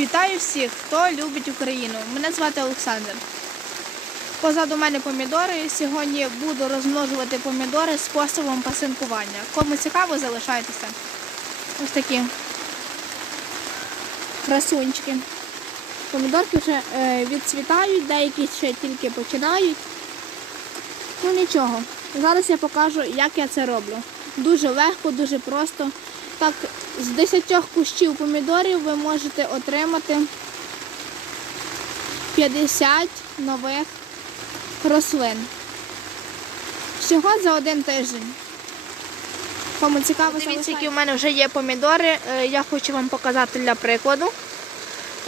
Вітаю всіх, хто любить Україну. Мене звати Олександр. Позаду мене помідори. Сьогодні буду розмножувати помідори способом пасинкування. Кому цікаво, залишайтеся. Ось такі красунчики. Помідорки вже е, відцвітають, деякі ще тільки починають. Ну нічого. Зараз я покажу, як я це роблю. Дуже легко, дуже просто. Так, з 10 кущів помідорів ви можете отримати 50 нових рослин. Всього за один тиждень. Кому цікаво, Дивіться, які в мене вже є помідори. Е, Я хочу вам показати для прикладу.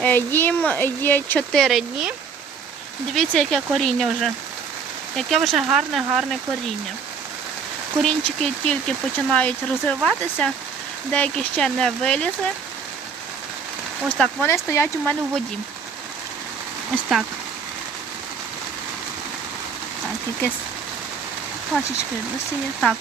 Е, Їм є 4 дні. Дивіться, яке коріння вже. Яке вже гарне, гарне коріння. Корінчики тільки починають розвиватися, деякі ще не вилізли. Ось так, вони стоять у мене у воді. Ось так. Так, якесь пачечки досі. Так.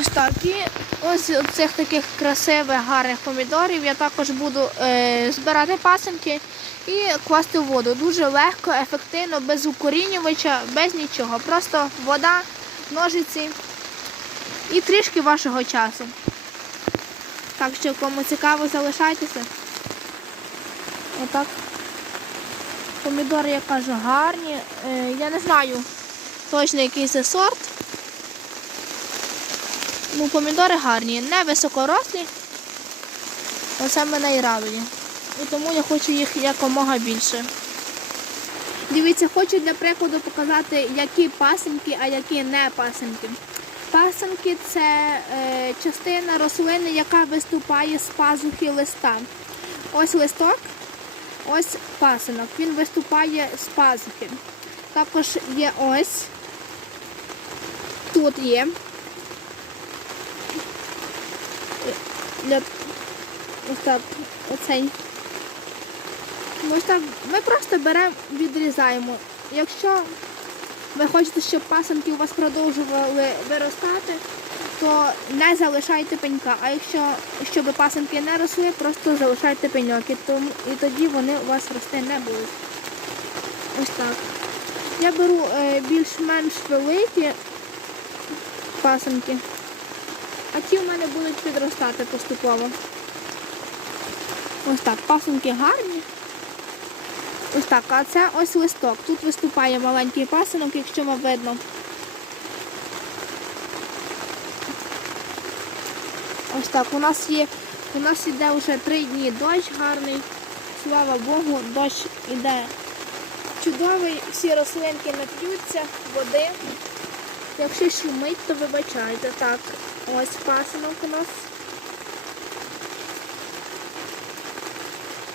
Ось так. І ось цих таких красивих, гарних помідорів я також буду е, збирати пасенки і класти в воду. Дуже легко, ефективно, без укорінювача, без нічого. Просто вода, ножиці і трішки вашого часу. Так що, кому цікаво, залишайтеся. Отак. Помідори, я кажу, гарні. Е, я не знаю точно який це сорт. Ну, помідори гарні, не високорослі. Оце мене і радує. І тому я хочу їх якомога більше. Дивіться, хочу для прикладу показати, які пасенки, а які не пасенки. Пасенки це е, частина рослини, яка виступає з пазухи листа. Ось листок, ось пасинок. Він виступає з пазухи. Також є ось. Тут є. Ось так, оцей. Ось так, ми просто беремо, відрізаємо. Якщо ви хочете, щоб пасенки у вас продовжували виростати, то не залишайте пенька. А якщо щоб пасенки не росли, просто залишайте пеньок. І, тому, і тоді вони у вас рости не будуть. Ось так. Я беру е, більш-менш великі пасенки, а ті в мене будуть підростати поступово. Ось так, пасенки гарні. Ось так, а це ось листок. Тут виступає маленький пасинок, якщо вам видно. Ось так, у нас є, у нас іде вже три дні дощ гарний. Слава Богу, дощ іде чудовий, всі рослинки нап'ються, води. Якщо шумить, то вибачайте. Так, ось пасинок у нас.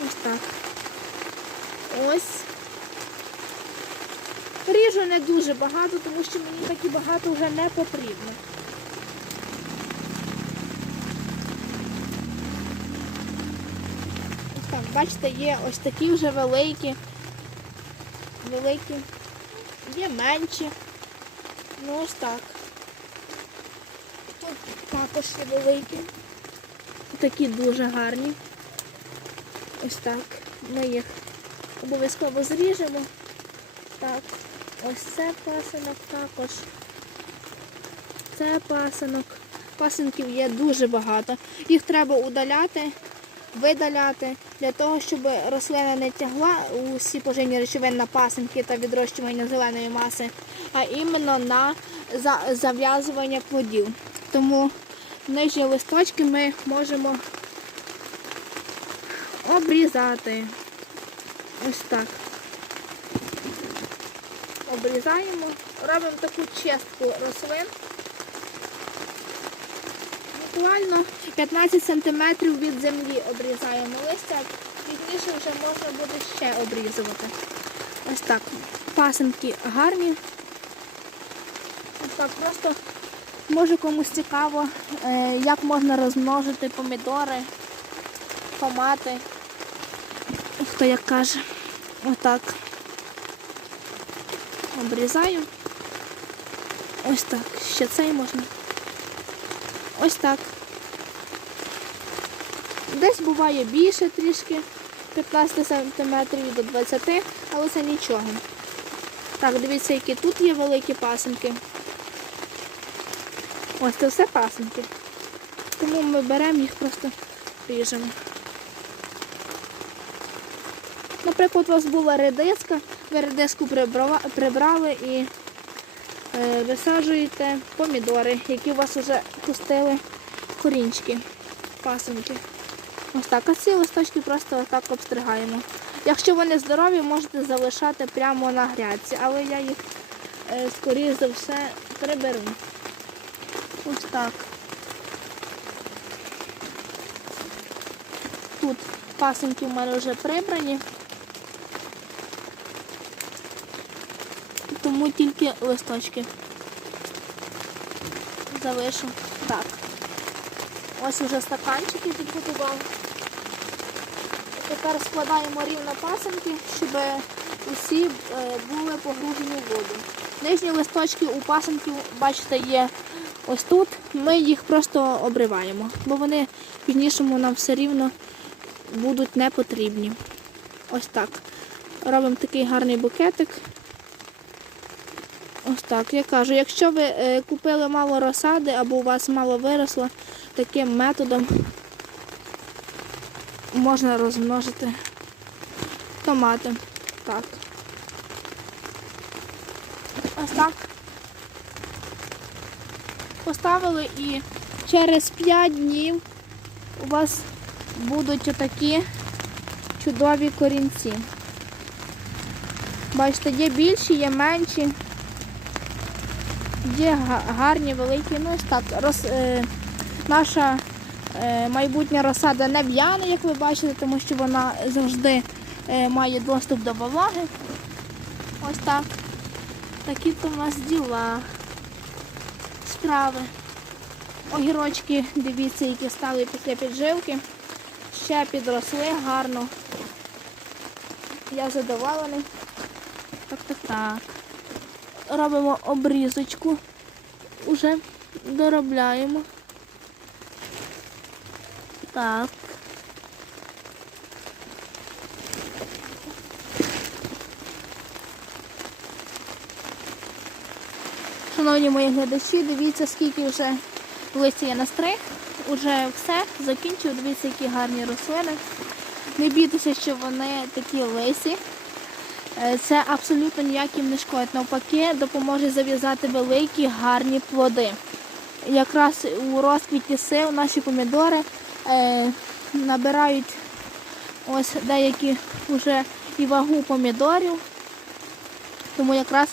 Ось так. Ось. Ріжу не дуже багато, тому що мені так і багато вже не потрібно. Ось так, бачите, є ось такі вже великі, великі, є менші. Ну ось так. Тут також є великі. Такі дуже гарні. Ось так. Ми їх обов'язково зріжемо. Так, ось це пасинок також. Це пасинок. Пасинків є дуже багато. Їх треба удаляти, видаляти, для того, щоб рослина не тягла усі поживні речовини на пасинки та відрощування зеленої маси, а іменно на зав'язування плодів. Тому нижні листочки ми можемо обрізати. Ось так. Обрізаємо, робимо таку чистку рослин. Буквально 15 см від землі обрізаємо листя, пізніше вже можна буде ще обрізувати. Ось так. Пасенки гарні. Ось так просто може комусь цікаво, е, як можна розмножити помідори, томати. Хто як каже. Отак. Обрізаю. Ось так. Ще цей можна. Ось так. Десь буває більше трішки, 15 см до 20 але це нічого. Так, дивіться, які тут є великі пасенки. Ось це все пасенки. Тому ми беремо їх просто ріжемо. Наприклад, у вас була редиска, ви редиску прибрали і е, висаджуєте помідори, які у вас вже пустили корінчики, пасенки. Ось так. А ці листочки просто отак обстригаємо. Якщо вони здорові, можете залишати прямо на грядці, але я їх, е, скоріш за все, приберу. Ось так. Тут пасенки в мене вже прибрані. Тому тільки листочки залишу. Так. Ось вже стаканчики підготував. Тепер складаємо рівно пасенки, щоб усі е, були погружені в воду. Нижні листочки у пасенків, бачите, є ось тут. Ми їх просто обриваємо, бо вони пізнішому нам все рівно будуть не потрібні. Ось так. Робимо такий гарний букетик. Ось так. Я кажу, якщо ви е, купили мало розсади або у вас мало виросло, таким методом можна розмножити томати. Так. Ось так. Поставили і через 5 днів у вас будуть отакі чудові корінці. Бачите, є більші, є менші. Є гарні, великі. Ну так. Роз, е, наша е, майбутня розсада не в'яне, як ви бачите, тому що вона завжди е, має доступ до вологи. Ось так. Такі то у нас діла. Справи. Огірочки, дивіться, які стали після підживки. Ще підросли гарно. Я задоволений. Так, так, так. Робимо обрізочку. Уже доробляємо. Так. Шановні мої глядачі, дивіться, скільки вже листя я настриг. Уже все, закінчив. Дивіться, які гарні рослини. Не бійтеся, що вони такі лисі. Е, Це абсолютно ніяким не шкодить. Навпаки, допоможе зав'язати великі гарні плоди. Якраз у розквіті сил наші помідори е, набирають ось деякі вже і вагу помідорів. Тому якраз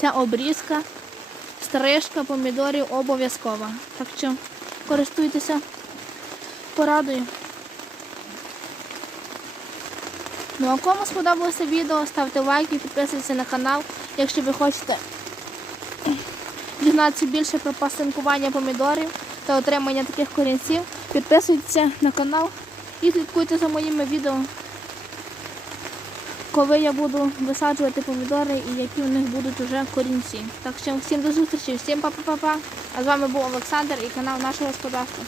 ця обрізка, стрижка помідорів обов'язкова. Так що користуйтеся порадою. Ну а кому сподобалося відео, ставте лайки, підписуйтесь на канал, якщо ви хочете дізнатися більше про пасинкування помідорів та отримання таких корінців. Підписуйтеся на канал і слідкуйте за моїми відео, коли я буду висаджувати помідори і які в них будуть вже корінці. Так що всім до зустрічі, всім па-па-па-па. А з вами був Олександр і канал нашого господарства.